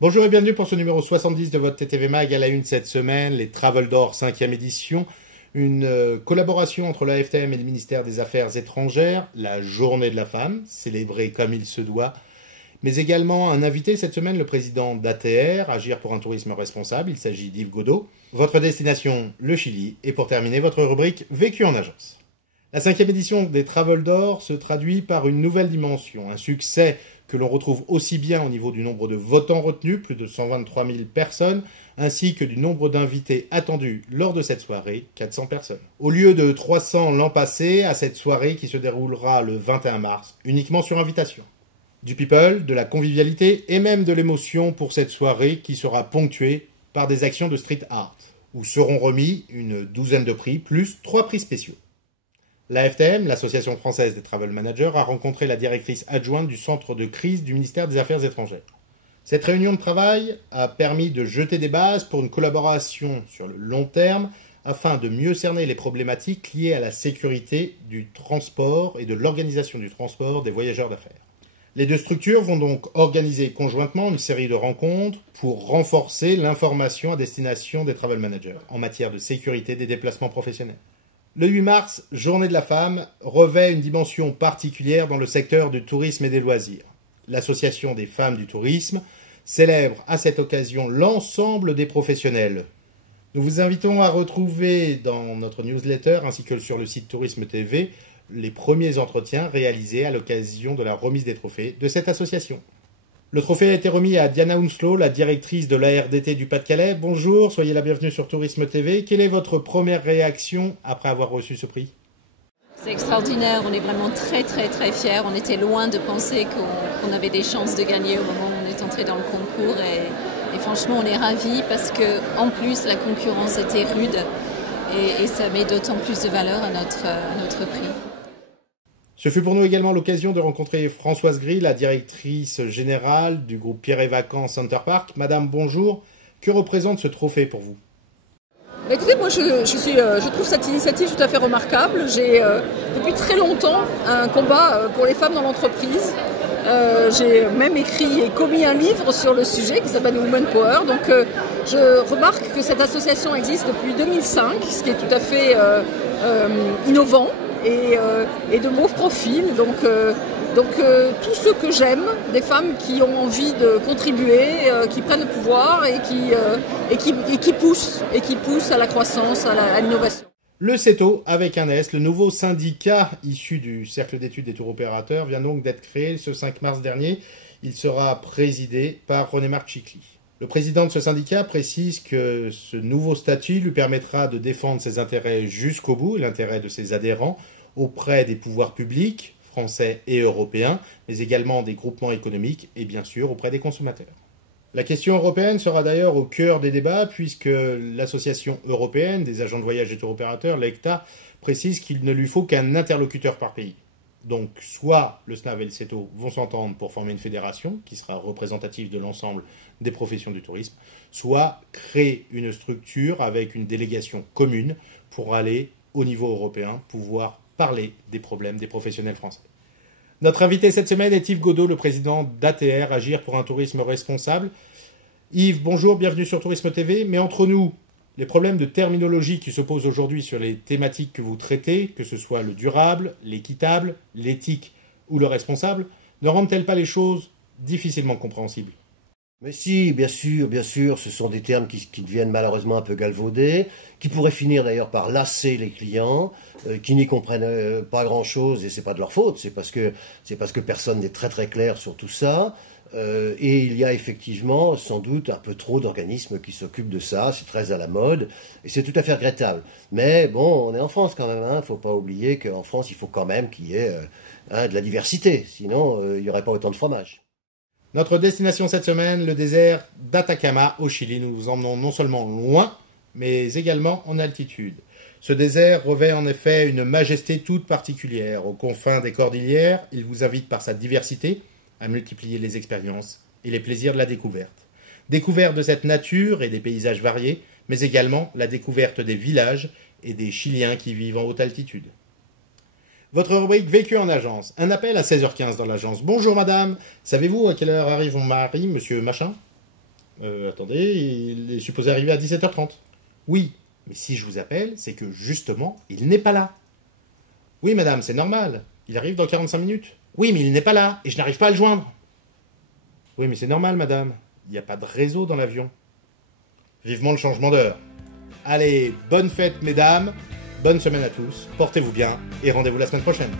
Bonjour et bienvenue pour ce numéro 70 de votre TTV Mag. À la une cette semaine, les Travel d'Or 5e édition, une collaboration entre la FTM et le ministère des Affaires étrangères, la Journée de la femme, célébrée comme il se doit, mais également un invité cette semaine, le président d'ATR, Agir pour un tourisme responsable, il s'agit d'Yves Godot. Votre destination, le Chili, et pour terminer, votre rubrique Vécu en agence. La 5e édition des Travel d'Or se traduit par une nouvelle dimension, un succès que l'on retrouve aussi bien au niveau du nombre de votants retenus, plus de 123 000 personnes, ainsi que du nombre d'invités attendus lors de cette soirée, 400 personnes. Au lieu de 300 l'an passé, à cette soirée qui se déroulera le 21 mars, uniquement sur invitation. Du people, de la convivialité et même de l'émotion pour cette soirée qui sera ponctuée par des actions de street art, où seront remis une douzaine de prix, plus 3 prix spéciaux. La FTM, l'Association française des travel managers, a rencontré la directrice adjointe du centre de crise du ministère des Affaires étrangères. Cette réunion de travail a permis de jeter des bases pour une collaboration sur le long terme afin de mieux cerner les problématiques liées à la sécurité du transport et de l'organisation du transport des voyageurs d'affaires. Les deux structures vont donc organiser conjointement une série de rencontres pour renforcer l'information à destination des travel managers en matière de sécurité des déplacements professionnels. Le 8 mars, Journée de la femme, revêt une dimension particulière dans le secteur du tourisme et des loisirs. L'Association des femmes du tourisme célèbre à cette occasion l'ensemble des professionnels. Nous vous invitons à retrouver dans notre newsletter ainsi que sur le site Tourisme TV les premiers entretiens réalisés à l'occasion de la remise des trophées de cette association. Le trophée a été remis à Diana Hounslow, la directrice de l'ARDT du Pas-de-Calais. Bonjour, soyez la bienvenue sur Tourisme TV. Quelle est votre première réaction après avoir reçu ce prix ? C'est extraordinaire, on est vraiment très fiers. On était loin de penser qu'on avait des chances de gagner au moment où on est entré dans le concours. Et franchement, on est ravis parce qu'en plus, la concurrence était rude et ça met d'autant plus de valeur à notre prix. Ce fut pour nous également l'occasion de rencontrer Françoise Gris, la directrice générale du groupe Pierre et Vacances Center Park. Madame, bonjour. Que représente ce trophée pour vous ? Écoutez, moi je trouve cette initiative tout à fait remarquable. J'ai depuis très longtemps un combat pour les femmes dans l'entreprise. J'ai même écrit et commis un livre sur le sujet qui s'appelle Women Power. Donc je remarque que cette association existe depuis 2005, ce qui est tout à fait innovant. Et de beaux profils, donc tous ceux que j'aime, des femmes qui ont envie de contribuer, qui prennent le pouvoir et qui poussent à la croissance, à l'innovation. Le CETO, avec un S, le nouveau syndicat issu du Cercle d'études des tours opérateurs, vient donc d'être créé ce 5 mars dernier. Il sera présidé par René-Marc Chicly. Le président de ce syndicat précise que ce nouveau statut lui permettra de défendre ses intérêts jusqu'au bout, l'intérêt de ses adhérents, auprès des pouvoirs publics, français et européens, mais également des groupements économiques et bien sûr auprès des consommateurs. La question européenne sera d'ailleurs au cœur des débats puisque l'Association européenne des agents de voyage et tour opérateurs, l'ECTA, précise qu'il ne lui faut qu'un interlocuteur par pays. Donc, soit le SNAV et le CETO vont s'entendre pour former une fédération qui sera représentative de l'ensemble des professions du tourisme, soit créer une structure avec une délégation commune pour aller au niveau européen, pouvoir parler des problèmes des professionnels français. Notre invité cette semaine est Yves Godot, le président d'ATR, Agir pour un tourisme responsable. Yves, bonjour, bienvenue sur Tourisme TV. Mais entre nous, les problèmes de terminologie qui se posent aujourd'hui sur les thématiques que vous traitez, que ce soit le durable, l'équitable, l'éthique ou le responsable, ne rendent-elles pas les choses difficilement compréhensibles ? Mais si, bien sûr, ce sont des termes qui deviennent malheureusement un peu galvaudés, qui pourraient finir d'ailleurs par lasser les clients, qui n'y comprennent pas grand-chose, et c'est pas de leur faute, c'est parce que personne n'est très clair sur tout ça. Et il y a effectivement sans doute un peu trop d'organismes qui s'occupent de ça, c'est très à la mode, et c'est tout à fait regrettable. Mais bon, on est en France quand même, hein, faut pas oublier qu'en France il faut quand même qu'il y ait de la diversité, sinon il n'y aurait pas autant de fromage. Notre destination cette semaine, le désert d'Atacama au Chili. Nous vous emmenons non seulement loin, mais également en altitude. Ce désert revêt en effet une majesté toute particulière. Aux confins des cordillères, il vous invite par sa diversité à multiplier les expériences et les plaisirs de la découverte. Découverte de cette nature et des paysages variés, mais également la découverte des villages et des Chiliens qui vivent en haute altitude. Votre rubrique Vécu en agence. Un appel à 16h15 dans l'agence. Bonjour madame, savez-vous à quelle heure arrive mon mari, monsieur Machin ? Attendez, il est supposé arriver à 17h30. Oui, mais si je vous appelle, c'est que justement, il n'est pas là. Oui, madame, c'est normal. Il arrive dans 45 minutes. Oui, mais il n'est pas là, et je n'arrive pas à le joindre. Oui, mais c'est normal, madame. Il n'y a pas de réseau dans l'avion. Vivement le changement d'heure. Allez, bonne fête, mesdames. Bonne semaine à tous. Portez-vous bien, et rendez-vous la semaine prochaine.